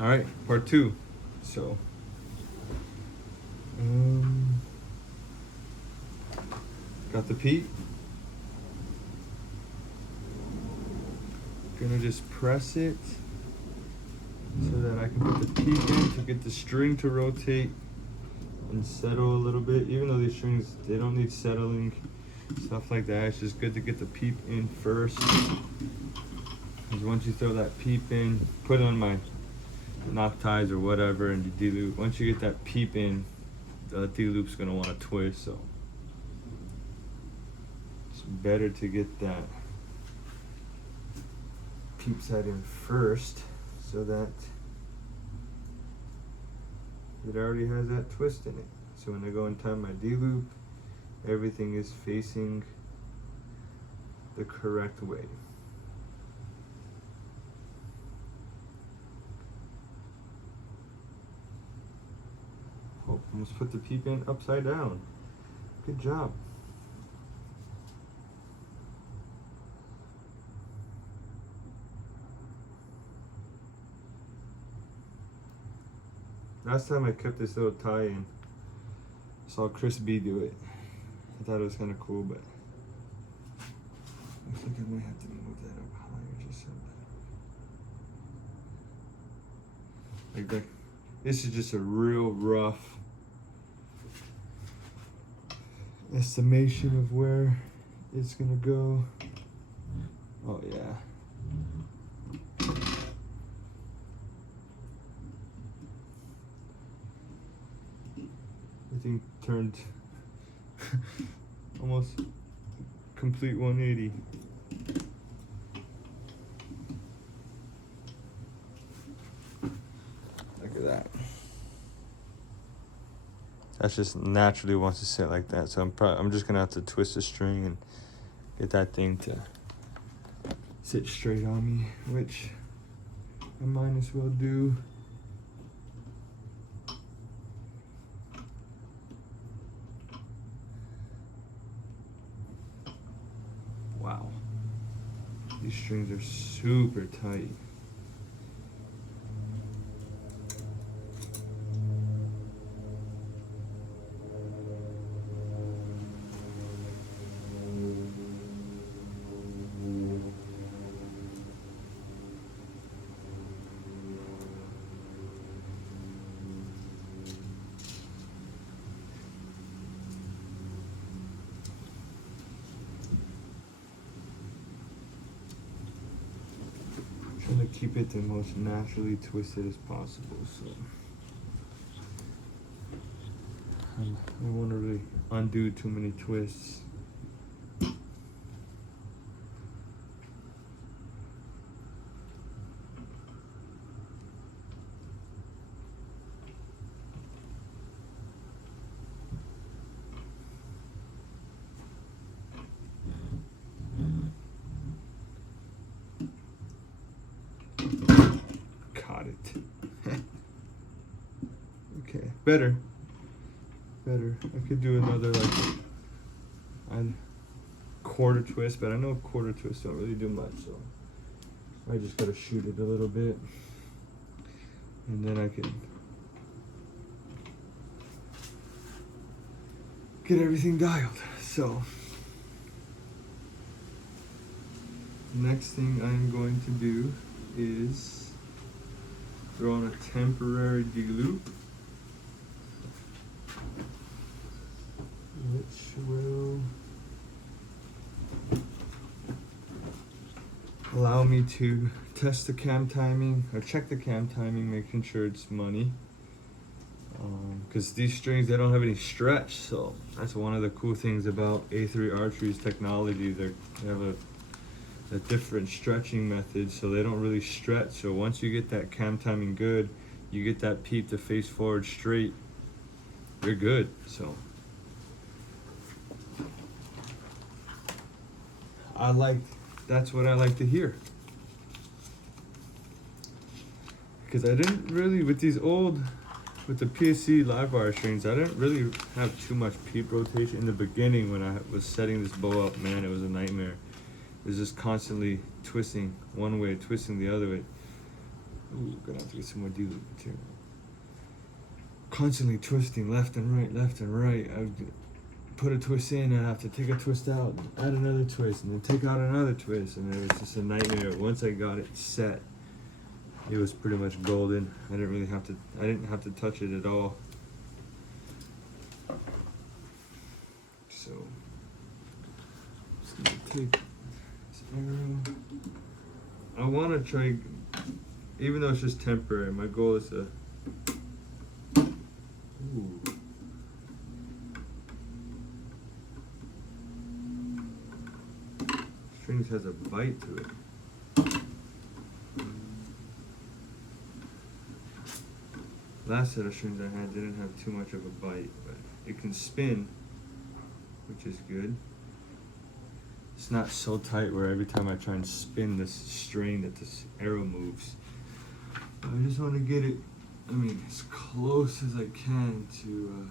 All right, part two. So, got the peep. Gonna just press it so that I can put the peep in to get the string to rotate and settle a little bit. Even though these strings, they don't need settling, stuff like that. It's just good to get the peep in first. Because once you throw that peep in, put it on my knock ties or whatever, and the D-loop. Once you get that peep in, the D-loop's gonna want to twist. So it's better to get that peep side in first, so that it already has that twist in it. So when I go and tie my D-loop, everything is facing the correct way. Oh, almost put the peep in upside down. Good job. Last time I kept this little tie in, saw Chris B do it. I thought it was kind of cool, but looks like I might have to move that up higher just so that. Like that. This is just a real rough estimation of where it's gonna go. Oh yeah. Everything turned almost complete 180. Look at that. That's just naturally wants to sit like that. So I'm just gonna have to twist the string and get that thing to sit straight on me, which I might as well do. Wow, these strings are super tight. Trying to keep it the most naturally twisted as possible, so I don't want to really undo too many twists. Caught it. Okay, better. I could do another like quarter twist, but I know quarter twists don't really do much, so I just gotta shoot it a little bit, and then I can get everything dialed. So next thing I'm going to do is throw on a temporary D-loop, which will allow me to test the cam timing, or check the cam timing, making sure it's money. Because these strings, they don't have any stretch, so that's one of the cool things about A3 Archery's technology. They have a different stretching method, so they don't really stretch. So once you get that cam timing good, you get that peep to face forward straight, you're good. So that's what I like to hear. Because I didn't really, with the PSE live wire strings, I didn't really have too much peep rotation in the beginning when I was setting this bow up. Man, it was a nightmare. It was just constantly twisting one way, twisting the other way. Ooh, gonna have to get some more D-loop material. Constantly twisting left and right, left and right. I would put a twist in and I have to take a twist out, add another twist, and then take out another twist, and it was just a nightmare. Once I got it set, it was pretty much golden. I didn't have to touch it at all. So, just gonna take this arrow. I want to try, even though it's just temporary, my goal is to, ooh. Strings has a bite to it. Last set of strings I had didn't have too much of a bite, but it can spin, which is good. It's not so tight where every time I try and spin this string that this arrow moves. I just want to get it, I mean, as close as I can to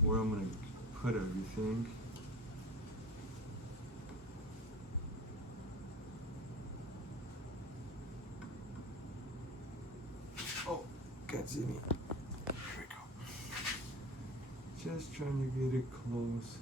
where I'm going to put everything. Oh, can't see me. Here we go. Just trying to get it close.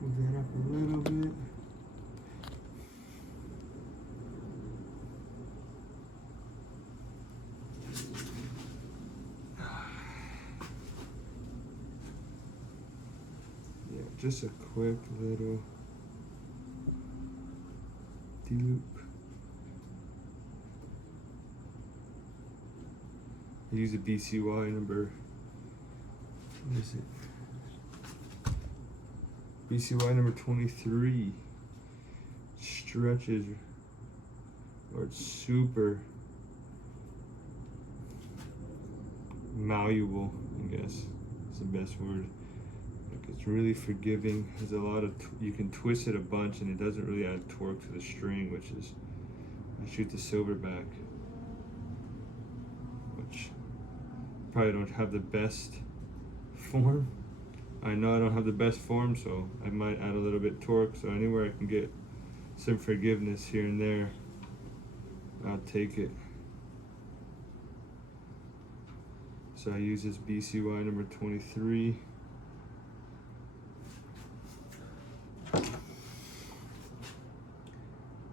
Move that up a little bit. Yeah, just a quick little D-loop. I use a BCY number, what is it? BCY number 23. Stretches, or it's super malleable, I guess is the best word. Like, it's really forgiving. There's a lot of, you can twist it a bunch and it doesn't really add torque to the string, which is, I shoot the silverback, which probably don't have the best form. I know I don't have the best form, so I might add a little bit torque. So anywhere I can get some forgiveness here and there, I'll take it. So I use this BCY number 23.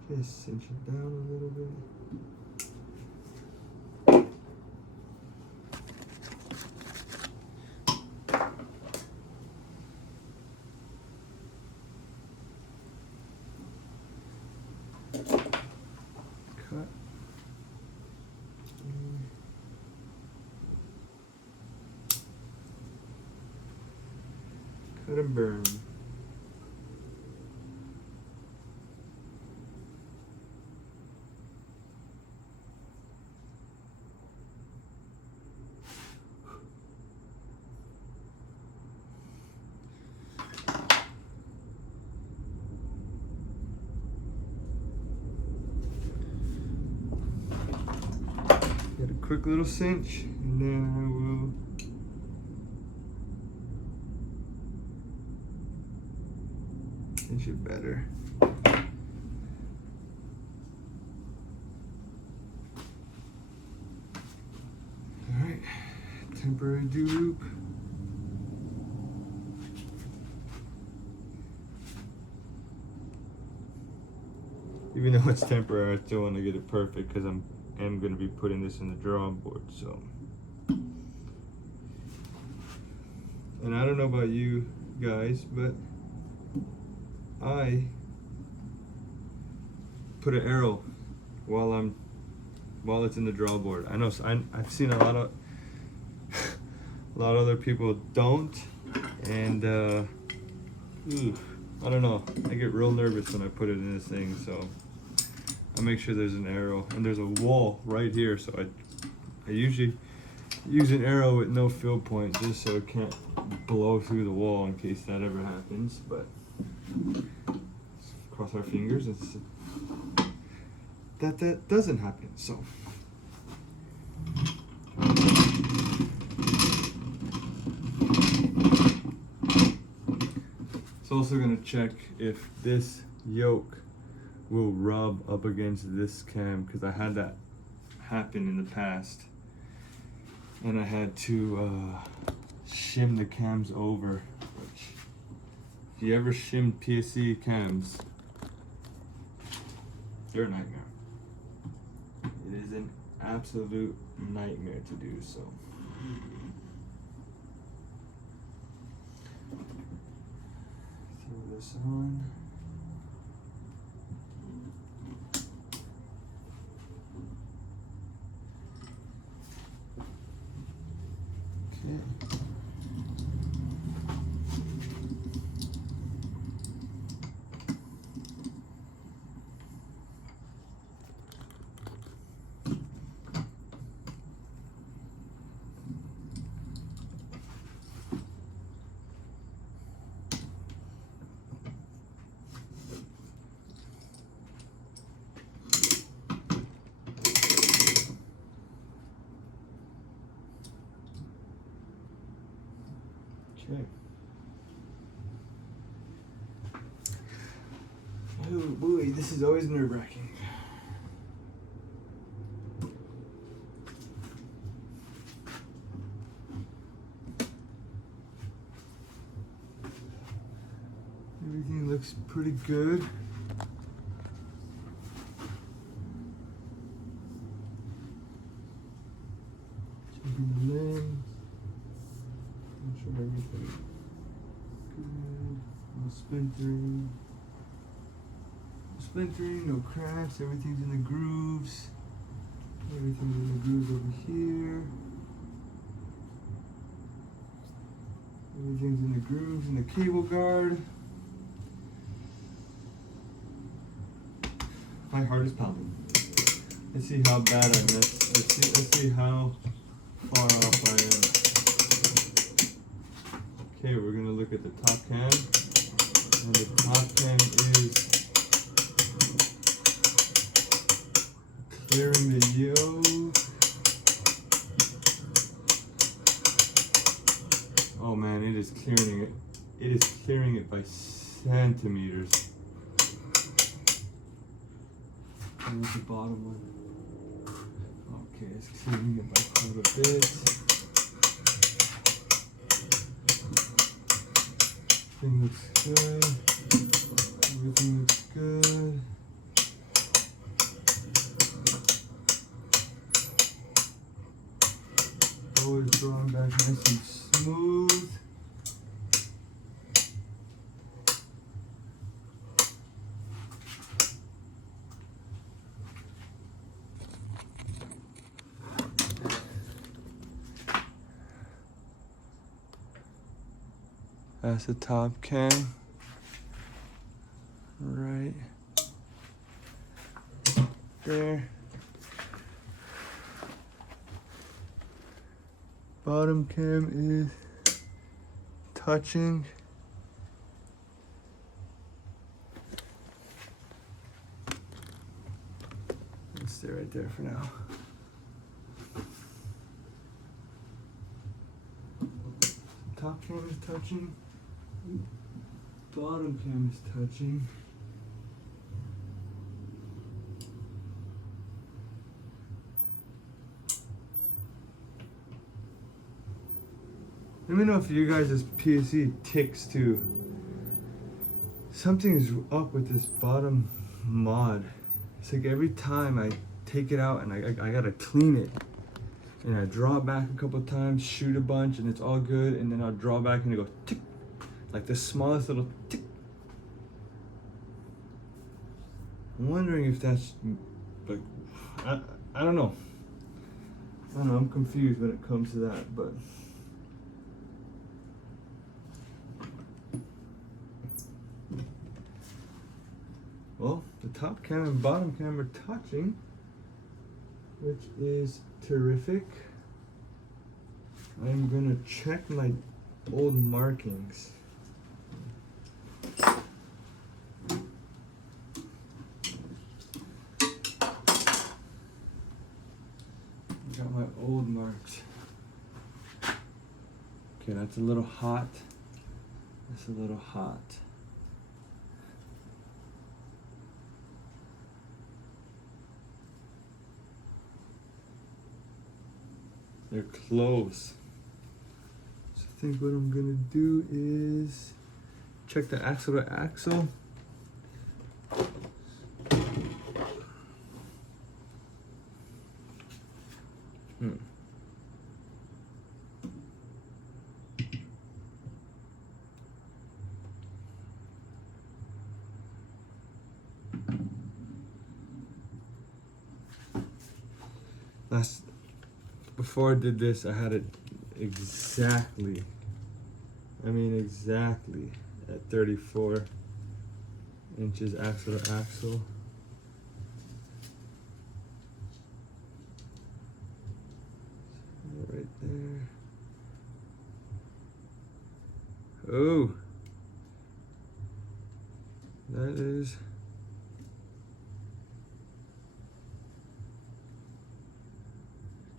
Just cinch it down a little bit. Cut and burn. Get a quick little cinch, and then I will cinch it better. Alright, temporary D-loop. Even though it's temporary, I still want to get it perfect because I'm going to be putting this in the drawing board. So, and I don't know about you guys, but I put an arrow while it's in the draw board. I know I've seen a lot of other people don't, and I don't know. I get real nervous when I put it in this thing, so I make sure there's an arrow and there's a wall right here. So I usually use an arrow with no field point just so it can't blow through the wall in case that ever happens. But cross our fingers that doesn't happen. So. It's also going to check if this yoke will rub up against this cam, because I had that happen in the past and I had to shim the cams over. Which, if you ever shim PSE cams, they're a nightmare. It is an absolute nightmare to do so. Throw this on. Okay. Okay. Oh boy, this is always nerve-wracking. Everything looks pretty good. Checking the lens. Make sure everything's good. No splintering. No splintering, no cracks. Everything's in the grooves. Everything's in the grooves over here. Everything's in the grooves in the cable guard. My heart is pounding. Let's see how bad I missed. Let's see how far off I am. Okay, we're gonna look at the top cam. And the top cam is clearing the yoke. Oh man, it is clearing it. It is clearing it by centimeters. And there's the bottom one. Okay, it's clearing it by quite a bit. Everything looks good. Everything looks good. Always drawing back nice and smooth. That's the top cam. Right there. Bottom cam is touching. Let's stay right there for now. Top cam is touching. Bottom cam is touching. Let me know if you guys' PSE ticks too. Something is up with this bottom mod. It's like every time I take it out and I gotta clean it. And I draw back a couple times, shoot a bunch, and it's all good. And then I'll draw back and it goes tick. Like the smallest little tick. I'm wondering if that's like, I don't know. I don't know, I'm confused when it comes to that, but. Well, the top cam and bottom cam are touching, which is terrific. I'm gonna check my old markings. Got my old marks. Okay, that's a little hot. That's a little hot. They're close. So I think what I'm gonna do is check the axle to axle. Before I did this, I had it exactly, exactly at 34 inches axle to axle. Right there. Oh, that is.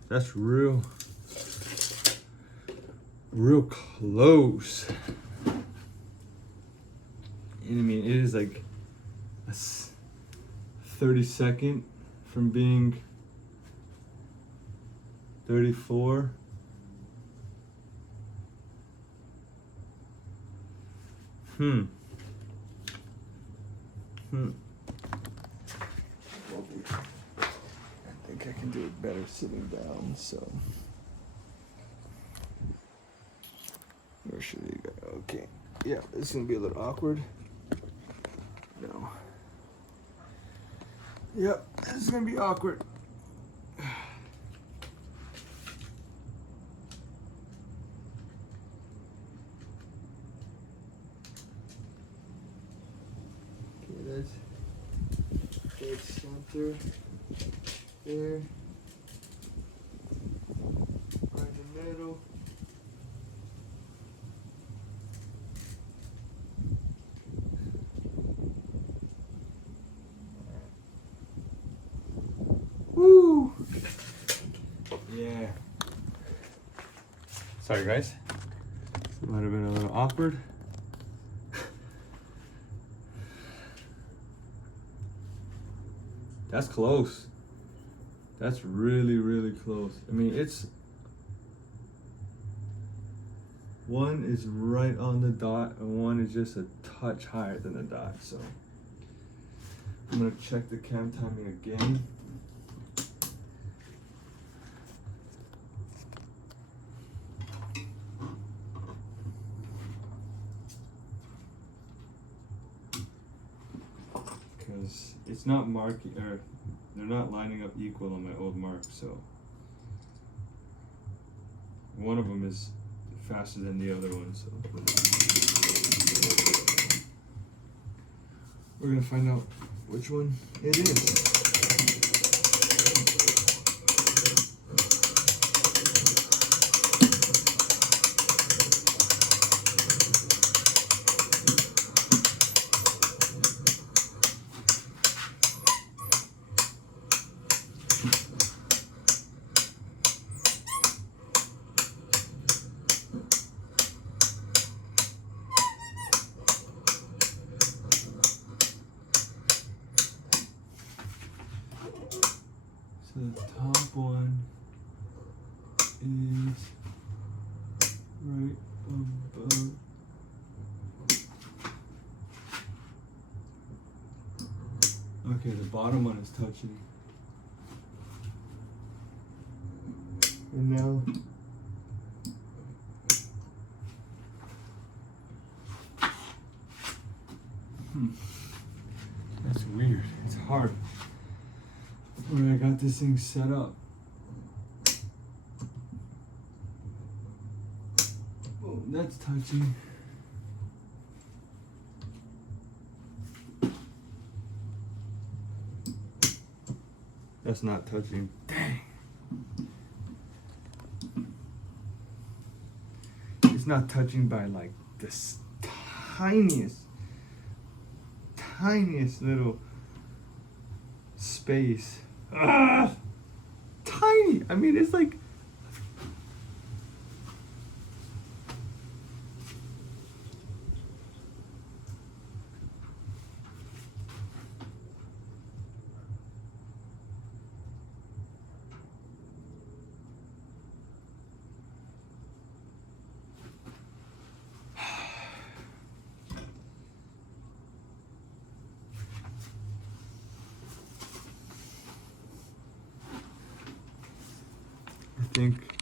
That's real close. And it is like a 32nd from being 34. I think I can do it better sitting down, so. Where should you go? Okay. Yeah, this is gonna be a little awkward. No. Yep, this is gonna be awkward. Okay, that's center. There. Right in the middle. Woo! Yeah. Sorry guys. It might have been a little awkward. That's close. That's really close. One is right on the dot and one is just a touch higher than the dot, so I'm gonna check the cam timing again. Because it's not marking, or they're not lining up equal on my old mark, so one of them is faster than the other one, so we're gonna find out which one it is. So the top one is right above. Okay, the bottom one is touching. And now that's weird. It's hard. Where I got this thing set up. Oh, that's touching. That's not touching. Dang. It's not touching by like this tiniest little space. Ah, tiny. I mean, it's like. I think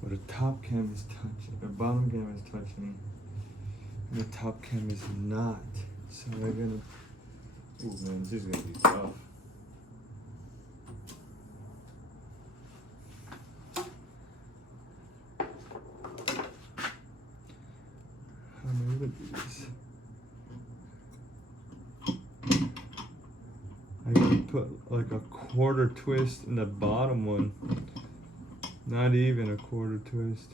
where the top cam is touching, the bottom cam is touching, and the top cam is not. So we're gonna, oh man, this is gonna be tough. How many would do this? I could put like a quarter twist in the bottom one. Not even a quarter twist.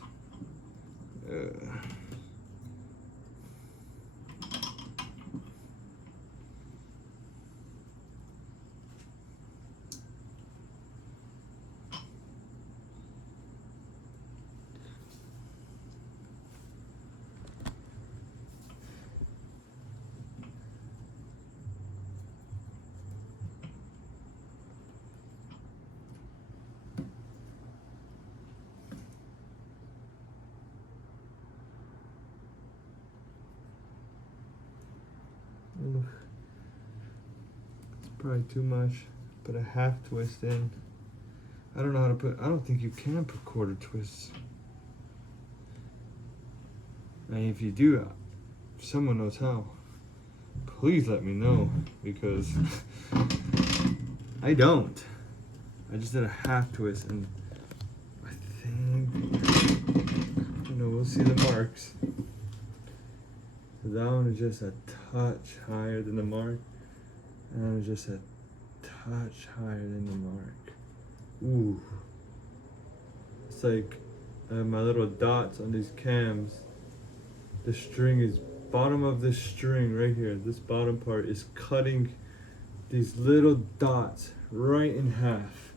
It's probably too much. Put a half twist in. I don't know how to put, I don't think you can put quarter twists. And if you do, if someone knows how, please let me know, because I don't. I just did a half twist, and I think, you know, we'll see the marks. So that one is just a touch higher than the mark, and that one is just a touch higher than the mark. Ooh. It's like I have my little dots on these cams. The string is, bottom of this string right here, this bottom part is cutting these little dots right in half.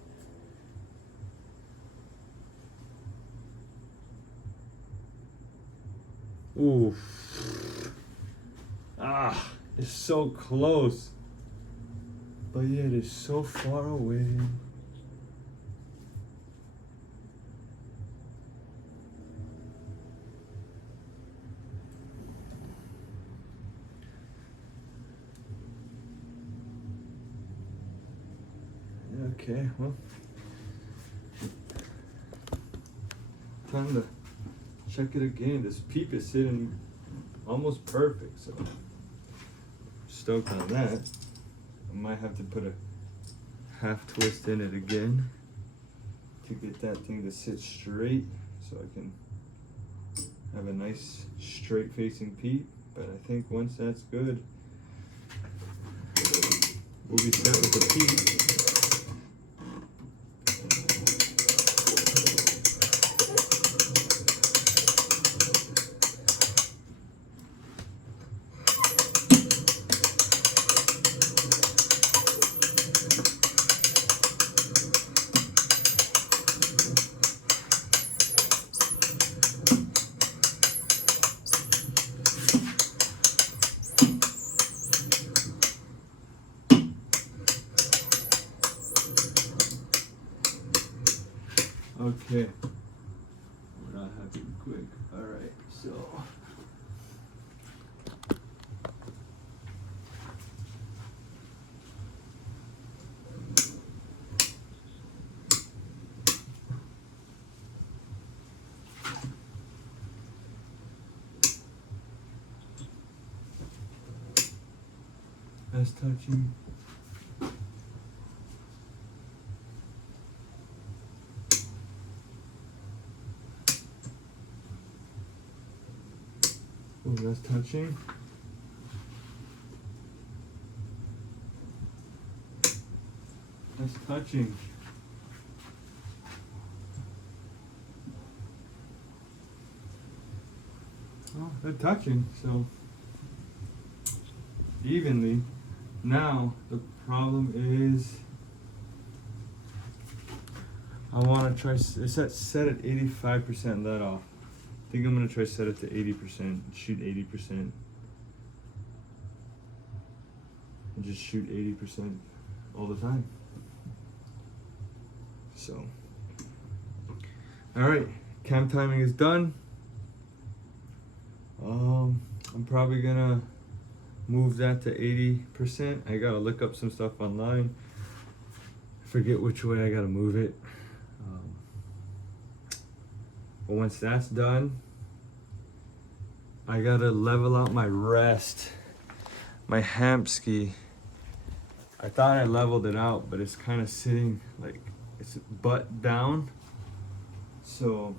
Ooh. Ah, it's so close, but yet it's so far away. Okay, well, time to check it again. This peep is sitting almost perfect, so stoked on that. I might have to put a half twist in it again to get that thing to sit straight, so I can have a nice straight facing peep. But I think once that's good, we'll be set with the peep. Okay, we're not happy quick. All right, so that's touching. Oh, that's touching. That's touching. Oh, they're touching, so evenly. Now the problem is I want to try. It's set at 85% let off. I think I'm gonna try set it to 80%. Shoot 80%. And just shoot 80% all the time. So, all right, cam timing is done. I'm probably gonna move that to 80%. I gotta look up some stuff online. Forget which way I gotta move it. But once that's done, I gotta level out my rest. My Hamsky, I thought I leveled it out, but it's kind of sitting like it's butt down. So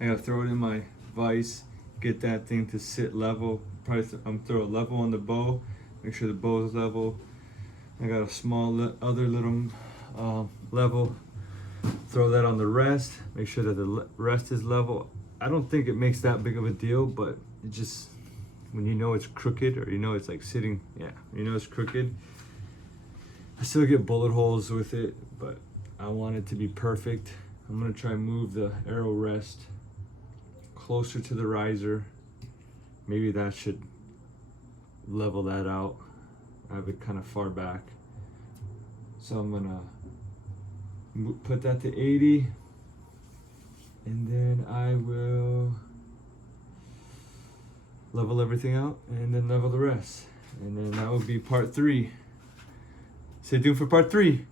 I gotta throw it in my vise, get that thing to sit level. Probably I'm throw a level on the bow, make sure the bow is level. I got a small other little level. Throw that on the rest, make sure that the rest is level. I don't think it makes that big of a deal, but it just, when you know it's crooked, or you know it's like sitting, yeah, you know it's crooked. I still get bullet holes with it, but I want it to be perfect. I'm gonna try and move the arrow rest closer to the riser. Maybe that should level that out. I have it kind of far back. So I'm gonna put that to 80, and then I will level everything out and then level the rest. And then that will be part 3. Stay tuned for part 3.